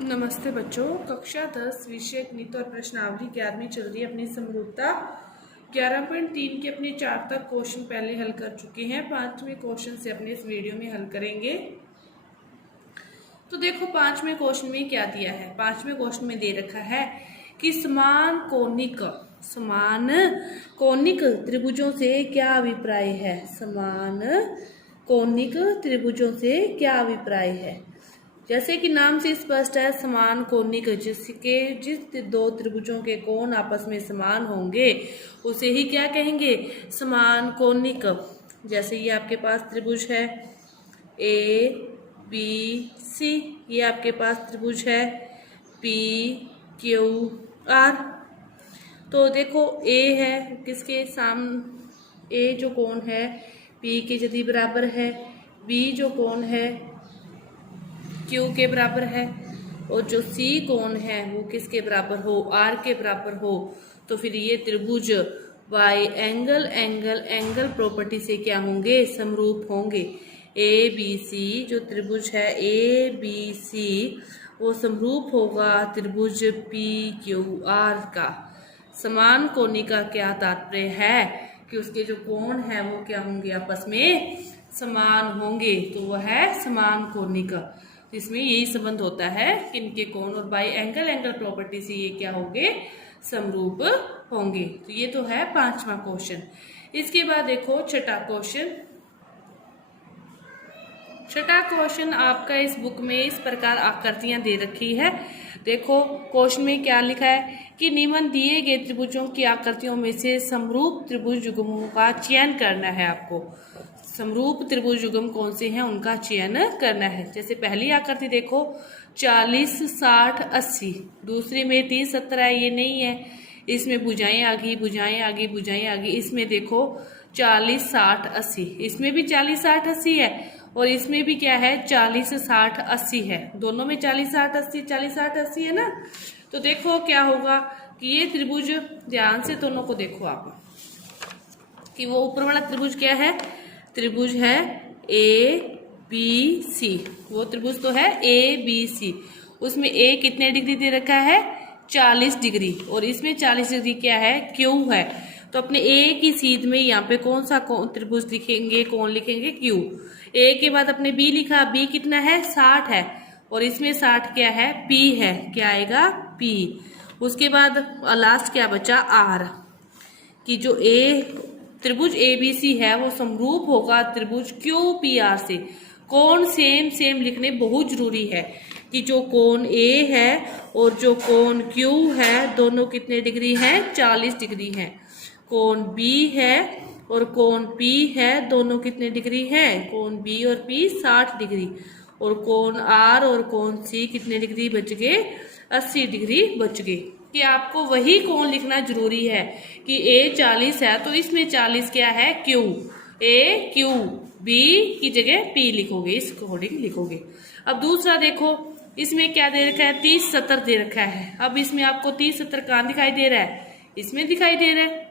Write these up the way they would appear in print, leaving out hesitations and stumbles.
नमस्ते बच्चों। कक्षा 10 विषय गणित और प्रश्नावली 11वीं चल रही है। अपनी समरूपता 11.3 के अपने 4 तक क्वेश्चन पहले हल कर चुके हैं। 5वें क्वेश्चन से अपने इस वीडियो में हल करेंगे। तो देखो 5वें क्वेश्चन में क्या दिया है। 5वें क्वेश्चन में दे रखा है कि समान कोनिक त्रिभुजों से क्या अभिप्राय है। समान कोनिक त्रिभुजों से क्या अभिप्राय है। जैसे कि नाम से स्पष्ट है, समान कोनिक जिस दो त्रिभुजों के कोण आपस में समान होंगे उसे ही क्या कहेंगे, समान कोनिक। जैसे ये आपके पास त्रिभुज है ए बी सी, ये आपके पास त्रिभुज है पी क्यू आर। तो देखो ए है किसके ए जो कोण है पी के यदि बराबर है, बी जो कोण है क्यू के बराबर है, और जो सी कोण है वो किसके बराबर हो, आर के बराबर हो, तो फिर ये त्रिभुज बाई एंगल प्रॉपर्टी से क्या होंगे, समरूप होंगे। ए बी सी जो त्रिभुज है ए बी सी वो समरूप होगा त्रिभुज पी क्यू आर का। समान कोनिक का क्या तात्पर्य है कि उसके जो कोण है वो क्या होंगे, आपस में समान होंगे, तो वह है समान कोनिक। इसमें यही संबंध होता है कि इनके कोण और बाई एंगल प्रॉपर्टी से ये क्या होंगे, समरूप होंगे। तो ये तो है 5वां क्वेश्चन। इसके बाद देखो छठा क्वेश्चन आपका इस बुक में इस प्रकार आकृतियां दे रखी है। देखो क्वेश्चन में क्या लिखा है कि निम्न दिए गए त्रिभुजों की आकृतियों में से समरूप त्रिभुज युग्मों का चयन करना है। आपको समरूप त्रिभुज युग्म कौन से हैं उनका चयन करना है। जैसे पहली आकृति देखो 40 60 80, दूसरी में 30 70 है, ये नहीं है, इसमें भुजाएं आ गई। इसमें देखो 40 60 80, इसमें भी 40 60 80 है, और इसमें भी क्या है 40 60 80 है। दोनों में 40 60 80 है ना। तो देखो क्या होगा कि ये त्रिभुज, ध्यान से दोनों को देखो आप कि वो ऊपर वाला त्रिभुज क्या है, त्रिभुज है ए बी सी। वो त्रिभुज तो है ए बी सी, उसमें ए कितने डिग्री दे रखा है 40 डिग्री, और इसमें 40 डिग्री क्या है, क्यू है। तो अपने ए की सीध में यहाँ पे कौन सा त्रिभुज लिखेंगे, कौन लिखेंगे, क्यू। ए के बाद अपने बी लिखा, बी कितना है 60 है, और इसमें 60 क्या है, पी है, क्या आएगा पी। उसके बाद लास्ट क्या बचा, आर, कि जो त्रिभुज एबीसी है वो समरूप होगा त्रिभुज क्यू पी आर से। कोण सेम लिखने बहुत जरूरी है कि जो कोण ए है और जो कोण क्यू है दोनों कितने डिग्री हैं, 40 डिग्री हैं। कोण बी है और कोण पी है दोनों कितने डिग्री हैं, कोण बी और पी 60 डिग्री, और कोण आर और कोण सी कितने डिग्री बच गए, 80 डिग्री बच गए। कि आपको वही कोण लिखना जरूरी है कि ए 40 है तो इसमें 40 क्या है, क्यू, ए क्यू, बी की जगह पी लिखोगे, इस अकॉर्डिंग लिखोगे। अब दूसरा देखो इसमें क्या दे रखा है, 30 70 दे रखा है। अब इसमें आपको 30 70 कहाँ दिखाई दे रहा है, इसमें दिखाई दे रहा है।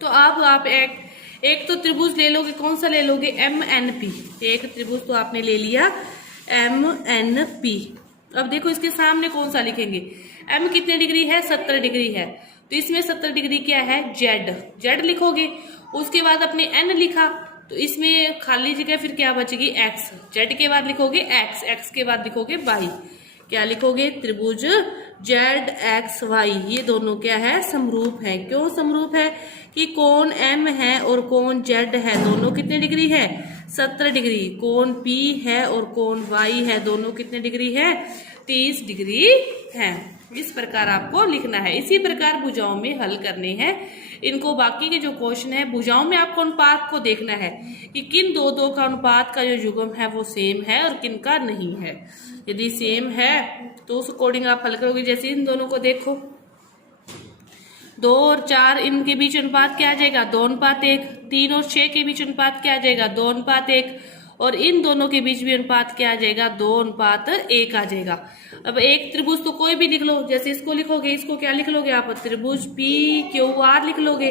तो अब आप एक तो त्रिभुज ले लोगे, कौन सा ले लोगे, एम एन पी। एक त्रिभुज तो आपने ले लिया एम एन पी। अब देखो इसके सामने कौन सा लिखेंगे, एम कितने डिग्री है 70 डिग्री है, तो इसमें 70 डिग्री क्या है, जेड लिखोगे। उसके बाद अपने एन लिखा तो इसमें खाली जगह फिर क्या बचेगी, एक्स। जेड के बाद लिखोगे एक्स के बाद लिखोगे वाई। क्या लिखोगे, त्रिभुज जेड एक्स वाई, ये दोनों क्या है, समरूप है। क्यों समरूप है कि कोण एम है और कोण जेड है दोनों कितने डिग्री है, 70 डिग्री। कोण पी है और कोण वाई है दोनों कितने डिग्री है, 30 डिग्री है। इस प्रकार आपको लिखना है। इसी प्रकार भुजाओं में हल करने हैं इनको। बाकी के जो क्वेश्चन है भुजाओं में आपको अनुपात को देखना है कि किन दो का अनुपात का जो युग्म है वो सेम है और किन का नहीं है। यदि सेम है तो उस अकॉर्डिंग आप हल करोगे। जैसे इन दोनों को देखो 2 और 4 इनके बीच अनुपात क्या आ जाएगा, 2:1। 3 और 6 के बीच अनुपात क्या आ जाएगा, 2:1। और इन दोनों के बीच भी अनुपात क्या आ जाएगा, 2:1 आ जाएगा। अब एक त्रिभुज तो कोई भी लिख लो, जैसे इसको लिखोगे, इसको क्या लिख लोगे आप, त्रिभुज पी क्यू आर लिख लोगे।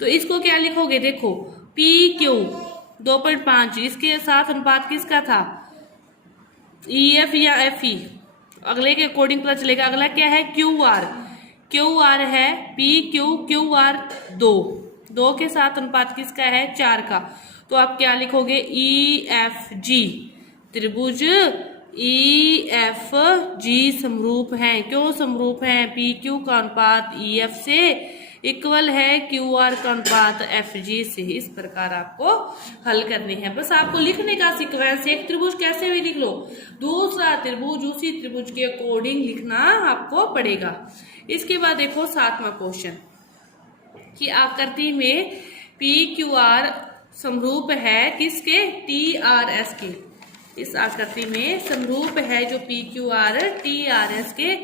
तो इसको क्या लिखोगे, देखो पी क्यू 2.5, इसके साथ अनुपात किसका था, ई एफ या एफ ई, अगले के अकॉर्डिंग पता चलेगा। अगला क्या है, क्यू आर। क्यू आर है पी क्यू, क्यू आर 2 के साथ अनुपात किसका है, 4 का। तो आप क्या लिखोगे, ई एफ जी त्रिभुज ई एफ जी समरूप हैं। क्यों समरूप हैं, पी क्यू का अनुपात ई एफ से इक्वल है क्यू आर का अनुपात एफ जी से। इस प्रकार आपको हल करने हैं। बस आपको लिखने का सीक्वेंस, एक त्रिभुज कैसे भी लिख लो, दूसरा त्रिभुज उसी त्रिभुज के अकॉर्डिंग लिखना आपको पड़ेगा। इसके बाद देखो 7वां क्वेश्चन कि आकृति में पी क्यू आर समरूप है किसके, टी आर एस के। इस आकृति में समरूप है जो P Q R T R S के,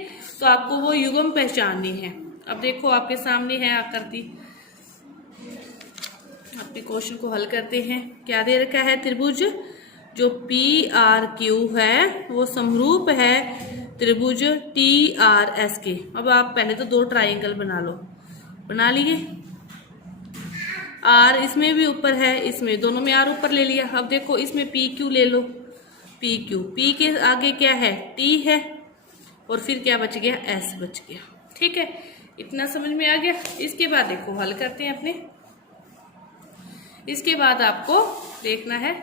तो आपको वो युग्म पहचाननी है। अब देखो आपके सामने है आकृति, अपने क्वेश्चन को हल करते हैं। क्या दे रखा है, त्रिभुज जो पी आर क्यू है वो समरूप है त्रिभुज टी आर एस के। अब आप पहले तो 2 ट्राइंगल बना लो, बना लिए। आर इसमें भी ऊपर है, इसमें दोनों में आर ऊपर ले लिया। अब देखो इसमें पी क्यू ले लो, पी क्यू, पी के आगे क्या है, टी है, और फिर क्या बच गया, एस बच गया। ठीक है, इतना समझ में आ गया। इसके बाद देखो हल करते हैं अपने। इसके बाद आपको देखना है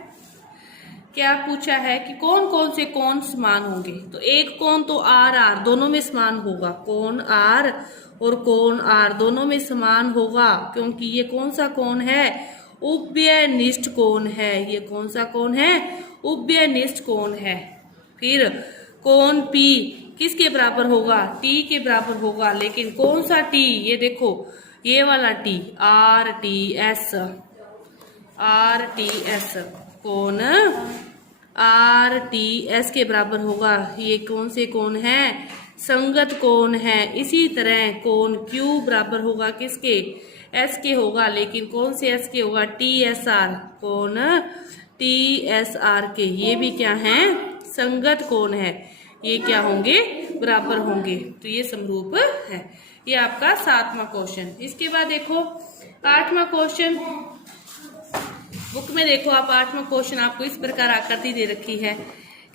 क्या पूछा है कि कौन कौन से कोण समान होंगे। तो एक कोण तो आर आर दोनों में समान होगा, कोण आर और कोण आर दोनों में समान होगा, क्योंकि ये कौन सा कोण है, उभयनिष्ठ कोण है। ये कौन सा कोण है, उभयनिष्ठ कोण है। फिर कोण पी किसके बराबर होगा, टी के बराबर होगा, लेकिन कौन सा टी, ये देखो ये वाला T, R T S, R T S कोण आर टी एस के बराबर होगा। ये कौन से कोण है, संगत कोण है। इसी तरह कोण क्यू बराबर होगा किसके, एस के होगा, लेकिन कौन से एस के होगा, टी एस आर, कोण टी एस आर के। ये भी क्या है, संगत कोण है, ये क्या होंगे, बराबर होंगे। तो ये समरूप है। ये आपका 7वां क्वेश्चन। इसके बाद देखो 8वां क्वेश्चन, बुक में देखो आप 8वां क्वेश्चन आपको इस प्रकार आकृति दे रखी है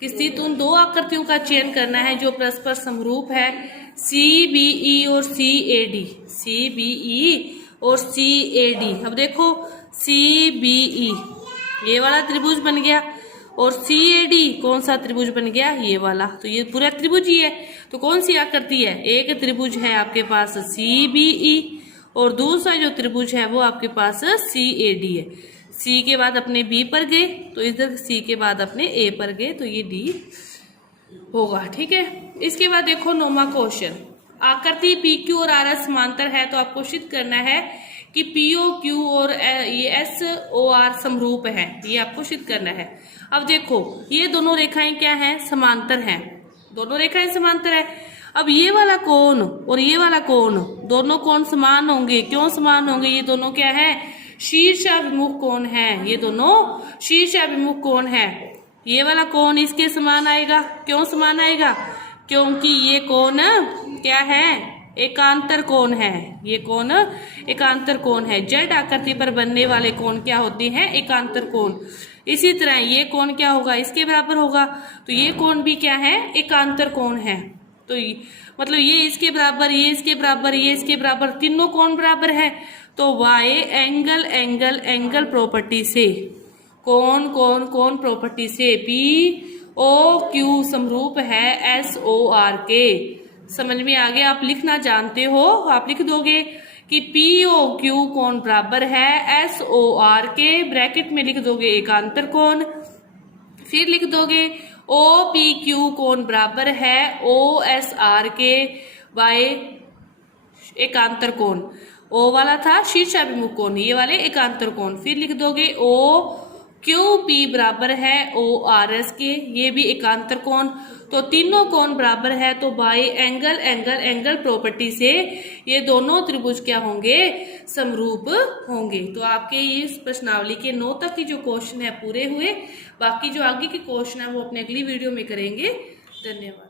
कि स्थित उन 2 आकृतियों का चयन करना है जो परस्पर समरूप है, सी बी ई और सी A D, C B E और सी ए डी। अब देखो सी बी ई ये वाला त्रिभुज बन गया, और सी ए डी कौन सा त्रिभुज बन गया, ये वाला। तो ये पूरा त्रिभुज ही है। तो कौन सी आकृति है, एक त्रिभुज है आपके पास सी बी ई, और दूसरा जो त्रिभुज है वो आपके पास सी ए डी है। सी के बाद अपने बी पर गए तो इधर सी के बाद अपने ए पर गए, तो ये डी होगा। ठीक है, इसके बाद देखो 9वां क्वेश्चन, आकृति पी क्यू और आर एस समांतर है, तो आपको सिद्ध करना है कि पी ओ क्यू और ये एस ओ आर समरूप है। ये आपको सिद्ध करना है। अब देखो ये दोनों रेखाएं क्या हैं, समांतर हैं, दोनों रेखाएं समांतर है। अब ये वाला कोण और ये वाला कोण, दोनों कोण समान होंगे। क्यों समान होंगे, ये दोनों क्या है, शीर्षाभिमुख कोण है। ये दोनों शीर्षाभिमुख कोण है। ये वाला कोण इसके समान आएगा। क्यों समान आएगा, क्योंकि ये कोण क्या है, एकांतर कोण है। ये कोण एकांतर कोण है। जेड आकृति पर बनने वाले कोण क्या होते हैं, एकांतर कोण। इसी तरह ये कोण क्या होगा, इसके बराबर होगा। तो ये कोण भी क्या है, एकांतर कोण है। तो मतलब ये इसके बराबर, ये इसके बराबर, ये इसके बराबर, तीनों कोण बराबर है। तो वाई एंगल एंगल एंगल प्रॉपर्टी से, कोण कोण कोण प्रॉपर्टी से पी ओ क्यू समरूप है एस ओ आर के। समझ में आ गया, आप लिखना जानते हो, आप लिख दोगे कि पी ओ क्यू कोण बराबर है एस ओ आर के, ब्रैकेट में लिख दोगे एकांतर कोण, फिर लिख दोगे ओ पी क्यू कोण बराबर है ओ एस आर के बाय एकांतर कोण। ओ वाला था शीर्षाभिमुख कोण, ये वाले एकांतर कोण। फिर लिख दोगे ओ क्यू पी बराबर है ओ आर एस के, ये भी एकांतर कोण। तो तीनों कोण बराबर है, तो bye angle angle angle property से ये दोनों त्रिभुज क्या होंगे, समरूप होंगे। तो आपके इस प्रश्नावली के 9 तक की जो क्वेश्चन है पूरे हुए। बाकी जो आगे के क्वेश्चन है वो अपने अगली वीडियो में करेंगे। धन्यवाद।